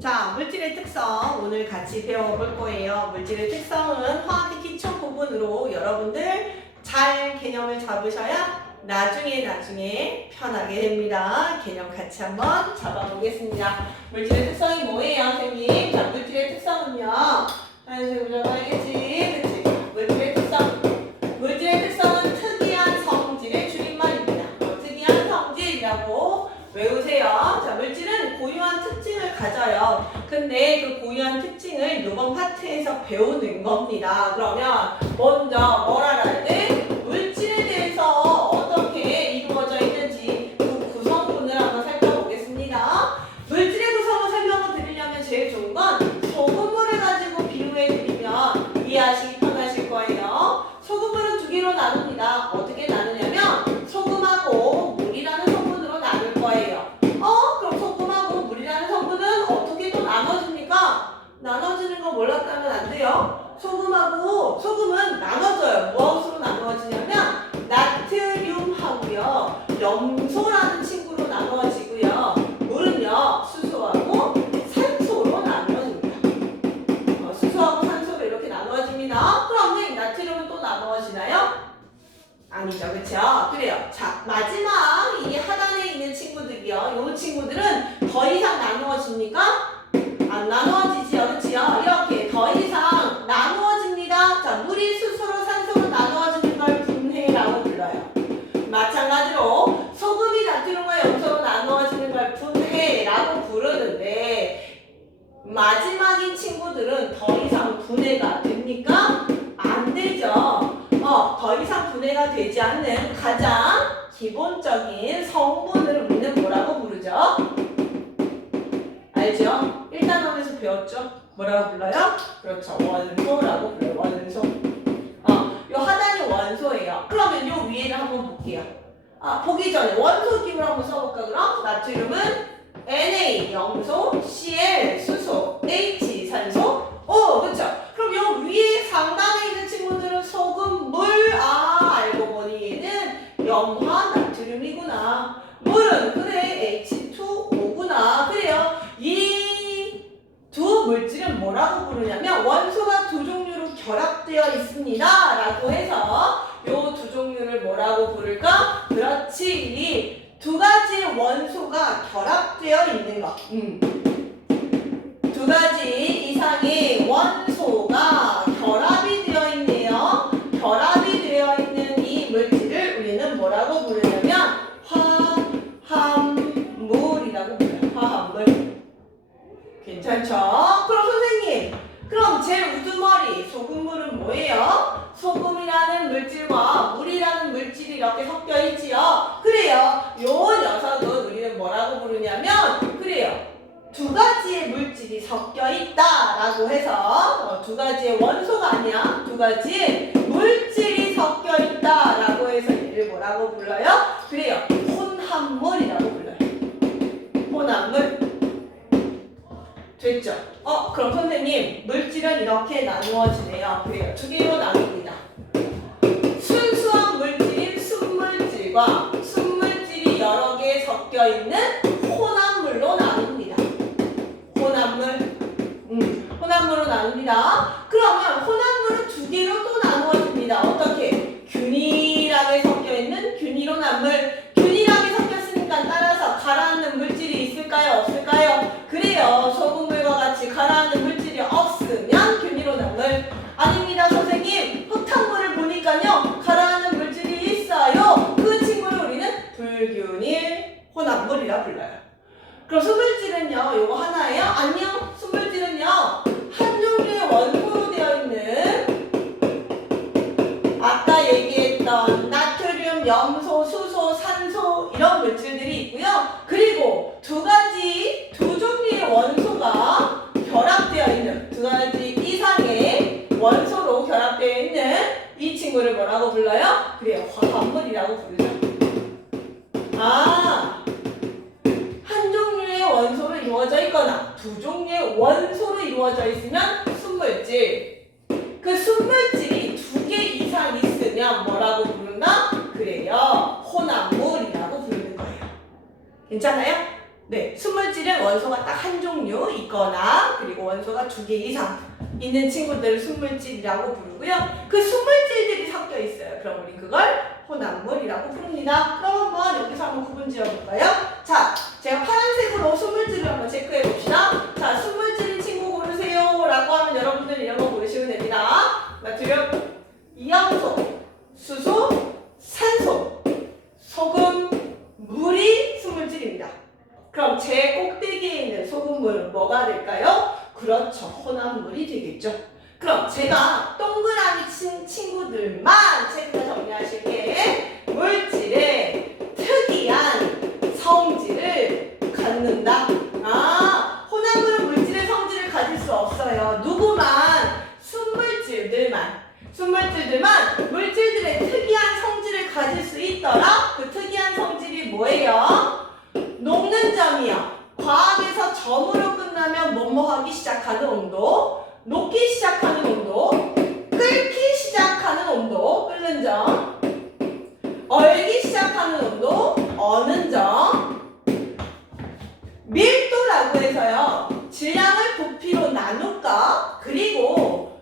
자, 물질의 특성 오늘 같이 배워볼 거예요. 물질의 특성은 화학의 기초 부분으로 여러분들 잘 개념을 잡으셔야 나중에 편하게 됩니다. 개념 같이 한번 잡아보겠습니다. 물질의 특성이 뭐예요, 선생님? 자, 물질의 특성은요. 선생님 보자고 알겠지? 그치? 물질의 특성. 물질의 특성은 특이한 성질의 줄임말입니다. 특이한 성질이라고 외우세요. 자, 물질은 고유한 특징을 가져요. 근데 그 고유한 특징을 이번 파트에서 배우는 겁니다. 그러면 먼저 뭘 알아야 돼? 물질에 대해서 어떻게 이루어져 있는지 그 구성분을 한번 살펴보겠습니다. 물질의 구성을 설명을 드리려면 제일 좋은 건 소금물을 가지고 비유해 드리면 이해하시기 편하실 거예요. 소금물은 두 개로 나눕니다. 어떻게 나누냐면 소금하고 물이라는 성분으로 나눌 거예요. 그럼 소금하고 물이라는 성분은 어떻게 또 나눠집니까? 나눠지는 거 몰랐다면 안 돼요. 소금은 나눠져요. 무엇으로 나누어지냐면 나트륨하고요, 염소라는 친구로 나누어지고요. 물은요, 수소하고 산소로 나누어집니다. 수소하고 산소로 이렇게 나누어집니다. 그럼 나트륨은 또 나누어지나요? 아니죠, 그쵸? 그래요. 자, 마지막 이 하단에 있는 친구들이요. 이 친구들은 더 이상 나누어집니까? 안 나누어지지요, 그치요? 이렇게 더 이상 나누어집니다. 자, 물이 수소로 산소로 나누어지는 걸 분해라고 불러요. 마찬가지로 소금이 나트륨과 염소로 나누어지는 걸 분해라고 부르는데 마지막인 친구들은 더 이상 분해가 됩니까? 안 되죠. 더 이상 분해가 되지 않는 가장 기본적인 성분을 우리는 뭐라고 부르죠? 알죠? 1단원에서 배웠죠? 뭐라고 불러요? 그렇죠. 원소라고 불러요. 원소. 요 하단이 원소예요. 그러면 요 위에를 한번 볼게요. 보기 전에 원소 기호를 한번 써볼까 그럼? 나트륨은 Na, 염소, Cl, 수소, H, 산소, O, 그쵸? 그럼 요 위에 상단에 있는 친구들은 소금, 물, 알고 보니 얘는 염화 나트륨이구나. 물은 그래, H2O구나. 그래요. 이 두 물질은 뭐라고 부르냐면 원소가 두 종류로 결합되어 있습니다. 라고 해서 요 두 종류를 뭐라고 부를까? 그렇지. 두 가지의 원소가 결합되어 있는 것. 두 가지 이상의 원소가 결합이 되어 있네요. 결합이 되어 있는 이 물질을 우리는 뭐라고 부르냐면 화합물이라고 불러요. 화합물. 괜찮죠? 그럼 선생님, 그럼 제 우두머리 소금물은 뭐예요? 소금이라는 물질과 물이라는 물질이 이렇게 섞여 있지요. 그래요. 요 녀석은 우리는 뭐라고 부르냐면 그래요. 두 가지의 물질이 섞여 있다라고 해서 두 가지의 원소가 아니야. 두 가지의 물질이 섞여 있다라고 해서 얘를 뭐라고 불러요? 그래요. 혼합물이라고 불러요. 혼합물. 됐죠? 그럼 선생님, 물질은 이렇게 나누어지네요. 그래요. 두 개로 나눕니다. 순수한 물질인 순물질과 순물질이 여러 개 섞여 있는 혼합물로 나눕니다. 혼합물로 나눕니다. 그러면 혼합물은 두 개로 또 나누어집니다. 어떻게? 균일하게 섞여 있는 균일혼합물. 균일하게 섞였으니까 따라서 가라앉는 물질이 있을까요? 없을까요? 그래요. 소금물과 같이 가라앉는 물질이 없으면 균일혼합물. 아닙니다, 선생님. 흙탕물을 보니까요. 가라앉는 물질이 있어요. 그 친구를 우리는 불균일 혼합물이라 불러요. 그럼 수물질은요, 요거 하나예요? 아니요. 수물질은요, 한 종류의 원소로 되어 있는 아까 얘기했던 나트륨, 염소, 수소, 산소 이런 물질들이 있고요. 그리고 두 종류의 원소가 결합되어 있는 두 가지 이상의 원소로 결합되어 있는 이 친구를 뭐라고 불러요? 그래요. 화합물이라고 부르죠. 한 종류의 원소로 이루어져 있거나 두 종류의 원소로 이루어져 있으면 순물질. 그 순물질이 두 개 이상 있으면 뭐라고 부른다? 그래요. 혼합물이라고 부르는 거예요. 괜찮아요? 네. 순물질은 원소가 딱 한 종류 있거나 그리고 원소가 2개 이상 있는 친구들을 순물질이라고 부르고요. 그 순물질들이 섞여 있어요. 그럼 우리 그걸 혼합물이라고 부릅니다. 그럼 한번 여기서 한번 구분 지어볼까요? 자, 제가 파란색으로 순물질을 한번 체크해 봅시다. 자, 순물질인 친구 고르세요 라고 하면 여러분들 이런 거 고르시면 됩니다. 나트륨, 이염소, 수소, 산소, 소금, 물이 순물질입니다. 그럼 제 꼭대기에 있는 소금물은 뭐가 될까요? 그렇죠. 혼합물이 되겠죠. 그럼 제가 동그라미 친 친구들만 체크해 정리하실게. 물질의 특이한 성질을 갖는다. 아, 혼합물은 물질의 성질을 가질 수 없어요. 누구만? 순물질들만 물질들의 특이한 성질을 가질 수 있더라. 그 특이한 성질이 뭐예요? 녹는 점이요. 과학에서 점으로 끝나면 뭐뭐하기 시작하는 온도, 녹기 시작하는 온도, 끓기 시작하는 온도, 끓는 점, 얼기 시작하는 온도, 어는 점, 밀도라고 해서요. 질량을 부피로 나눌까? 그리고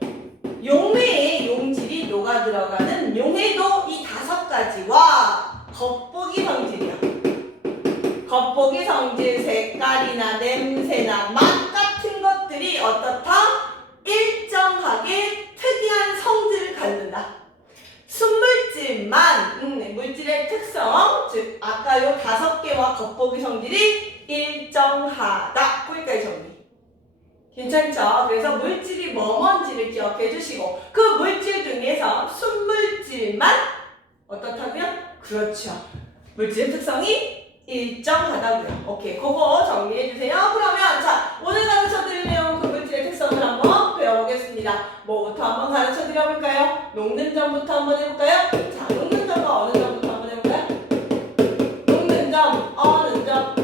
용매의 용질이 녹아 들어가는 용해도 이 5가지와 겉보기 성질이요. 겉보기 성질, 색깔이나 냄새나 맛 같은 것들이 어떻다? 일정하게 특이한 성질을 갖는다. 순물질만 물질의 특성, 즉 아까 요 5개와 겉보기 성질이 일정하다. 거기까지 정리. 괜찮죠? 그래서 물질이 뭔지를 기억해 주시고 그 물질 중에서 순물질만 어떻다고요? 그렇죠. 물질의 특성이 일정하다고요. 오케이, 그거 정리해 주세요. 그러면 자, 오늘 가르쳐 드릴 내용 그 물질의 특성을 한번 배워보겠습니다. 뭐부터 한번 가르쳐 드려볼까요? 녹는 점부터 한번 해볼까요? 자, 녹는 점과 어느 점부터 한번 해볼까요? 녹는 점, 어느 점.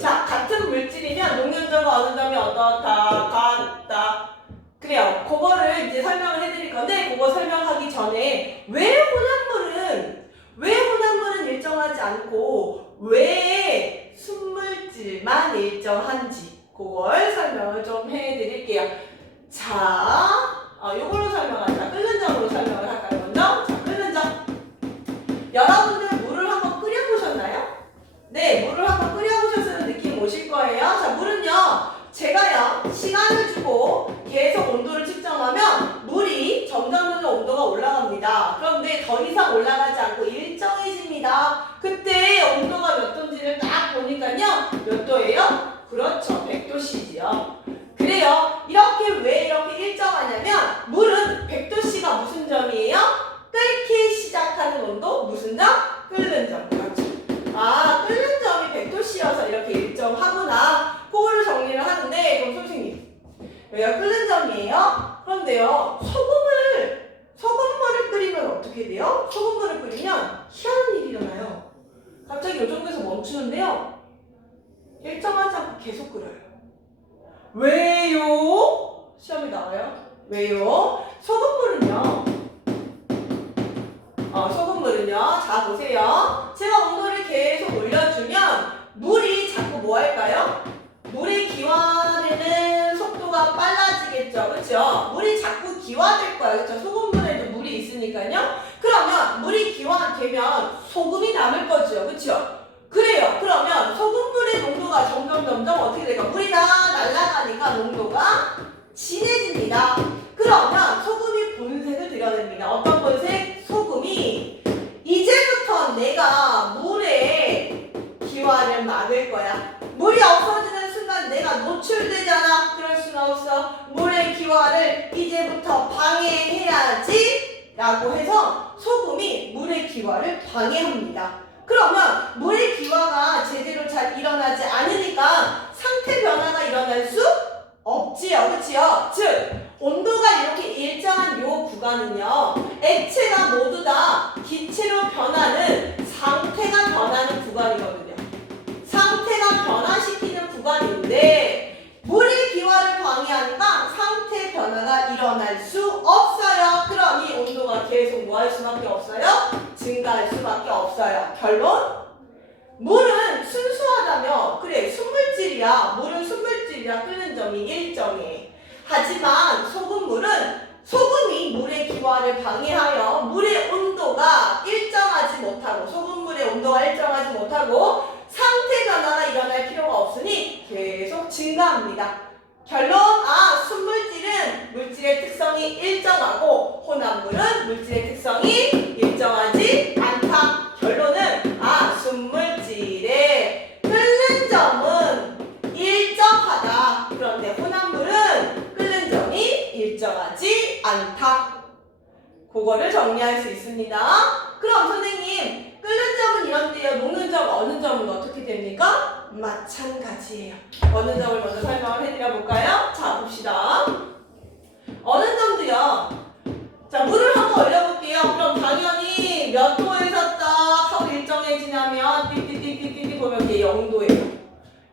자, 같은 물질이면 녹는 점과 어느 점이 어떻다, 같다. 그래요. 그거를 이제 설명을 해드릴 건데 그거 설명하기 전에 왜 혼합물은 일정하지 않고 왜 순물질만 일정한지 그걸 설명을 좀 해드릴게요. 자, 요걸로 설명하자. 끓는 점으로 설명을 할까요? 먼저? 자, 끓는 점. 여러분들 물을 한번 끓여보셨나요? 네, 물을 한번 끓여보셨으면 느낌 오실 거예요. 자, 물은요, 제가요, 시간을 주고 계속 온도를 측정하면 물이 점점 온도가 올라갑니다. 그런데 더 이상 올라가지 않고 일정해집니다. 그때 온도가 몇 도인지를 딱 보니까요, 몇 도예요? 그렇죠, 100도씨지요. 그래요. 왜 이렇게 일정하냐면 물은 100도씨가 무슨 점이에요? 끓기 시작하는 온도, 무슨 점? 끓는 점. 그렇죠. 아, 끓는 점이 100도씨여서 이렇게 일정하구나. 그거를 정리를 하는데, 그럼 선생님, 여기가 끓는 점이에요? 그런데요, 소금물을 끓이면 어떻게 돼요? 소금물을 끓이면 희한한 일이 일어나요. 갑자기 이 정도에서 멈추는데요, 일정하지 않고 계속 끓여요. 왜요? 시험에 나와요. 왜요? 소금물은요, 자 보세요. 제가 온도를 계속 올려주면 물이 자꾸 뭐 할까요? 물의 기화되는 속도가 빨라지겠죠. 그렇죠? 물이 자꾸 기화될 거예요. 그렇죠? 소금물에도 물이 있으니까요. 그러면 물이 기화되면 소금이 남을 거죠. 그렇죠? 그래요. 그러면 소금물의 농도가 점점 어떻게 될까? 물이 다 날아가니까 농도가 진해집니다. 그러면 소금이 본색을 드러냅니다. 어떤 본색? 소금이 이제부터 내가 물의 기화를 막을 거야. 물이 없어지는 순간 내가 노출되잖아. 그럴 수는 없어. 물의 기화를 이제부터 방해해야지 라고 해서 소금이 물의 기화를 방해합니다. 그러면 물의 기화가 제대로 잘 일어나지 않으니까 상태 변화가 일어날 수 없지요. 그치요? 즉 온도가 이렇게 일정한 요 구간은요, 액체가 모두 다 기체로 변하는 상태가 변하는 구간이거든요. 상태가 변화시키는 구간인데 물의 기화를 방해하니까 상태 변화가 일어날 수 없어요. 그러니 온도가 계속 뭐 할 수밖에 없어요? 증가할 수밖에 없어요. 결론? 물은 순수하다. 일정하다며. 그래, 순물질이야. 물은 순물질이라 끓는 점이 일정해. 하지만 소금이 물의 기화를 방해하여 물의 온도가 일정하지 못하고, 소금물의 온도가 일정하지 못하고 상태 변화가 일어날 필요가 없으니 계속 증가합니다. 결론, 순물질은 물질의 특성이 일정하고 혼합물은 물질의 특성이 일정하지 않다. 결론은 순물질의 끓는 점은 일정하다. 그런데 혼합물은 끓는 점이 일정하지 않다. 그거를 정리할 수 있습니다. 그럼 선생님, 끓는 점은 이런데요. 녹는 점, 어느 점은 어떻게 됩니까? 마찬가지예요. 어느 점을 먼저 설명을 해드려 볼까요? 자, 봅시다. 어느 점도요. 자, 물을 한번 올려볼게요. 그럼 당연히 몇 도에서 딱 하고 일정해지냐면 띠띠띠띠띠 보면 이게 0도예요.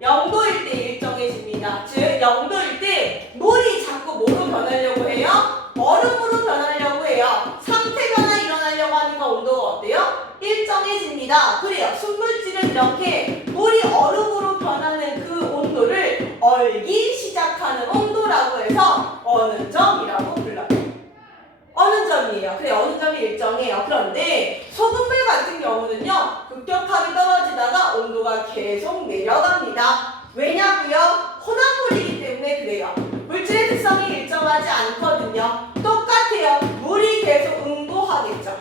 0도일 때 일정해집니다. 즉 0도일 때 물이 자꾸 뭐로 변하려고 해요? 얼음으로 변하려고 해요. 상태 변화 일어나려고 하니까 온도가 어때요? 일정해집니다. 그래요. 순물질은 이렇게 물이 얼음으로 변하는 그 온도를 얼기 시작하는 온도라고 해서 어느 점이라고 불러요. 어느 점이에요. 그래, 어느 점이 일정해요. 그런데 소금물 같은 경우는요, 급격하게 떨어지다가 온도가 계속 내려갑니다. 왜냐고요? 혼합물이기 때문에 그래요. 물질의 특성이 일정하지 않거든요. 똑같아요. 물이 계속 응고하겠죠.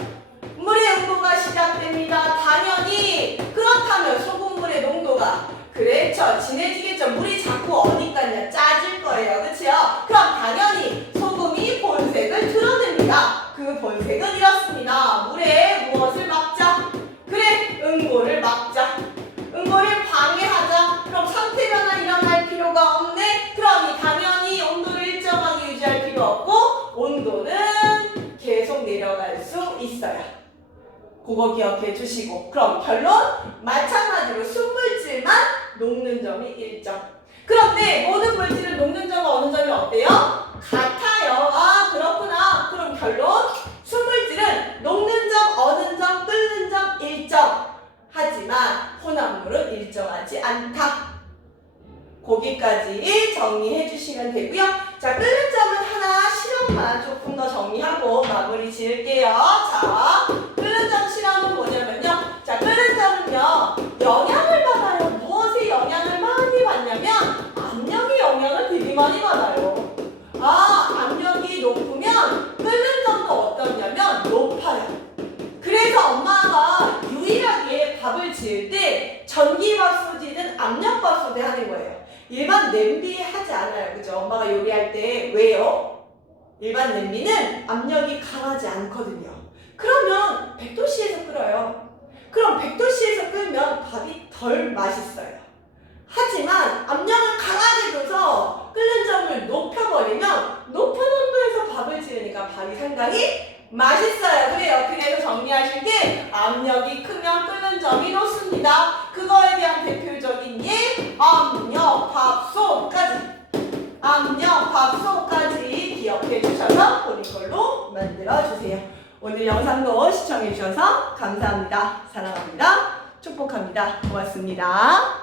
물의 응고가 시작됩니다. 당연히 그렇다면 소금물의 농도가 그렇죠. 진해지겠죠. 물이 자꾸 어니까요. 짜질 거예요. 그렇죠? 그럼 당연히 소금이 본색을 드러냅니다. 그 본색은 이렇습니다. 물에 무엇을 막자? 그래, 응고를 막자. 응고를 방해하자. 그럼 상태 변화 일어날 필요가 없네. 그러니 당연히 온도를 일정하게 유지할 필요 없고 온도는 계속 내려갈 수 있어요. 그거 기억해 주시고, 그럼 결론, 마찬가지로 순물질만 녹는 점이 일정. 그런데 모든 물질은 녹는 점은 어느 점이 어때요? 같아요. 그렇구나. 그럼 결론, 순물질은 녹는 점, 어는 점, 끓는 점 일정. 하지만 혼합물은 일정하지 않다. 거기까지 정리해 주시면 되고요. 자, 끓는 점은 하나 실험만 조금 더 정리하고 마무리 지을게요. 자, 끓는 점 실험은 뭐냐면요. 자, 끓는 점은요, 영향을 받아요. 무엇에 영향을 많이 받냐면 압력의 영향을 되게 많이 받아요. 압력이 높으면 끓는 점도 어떠냐면 높아요. 그래서 엄마가 유일하게 밥을 지을 때 전기밥솥이든 압력밥솥에 하는 거예요. 일반 냄비에 하지 않아요. 그죠? 엄마가 요리할 때. 왜요? 일반 냄비는 압력이 강하지 않거든요. 그러면 100도씨에서 끓어요. 그럼 100도씨에서 끓면 밥이 덜 맛있어요. 하지만 압력을 강하게 줘서 끓는 점을 높여버리면 높은 온도에서 밥을 지으니까 밥이 상당히 맛있어요. 그래서 정리하실 게 압력이 크면 끓는 점이 높습니다. 그거에 대한 대표적인 예, 압력밥솥까지 기억해 주셔서 본인 걸로 만들어 주세요. 오늘 영상도 시청해 주셔서 감사합니다. 사랑합니다. 축복합니다. 고맙습니다.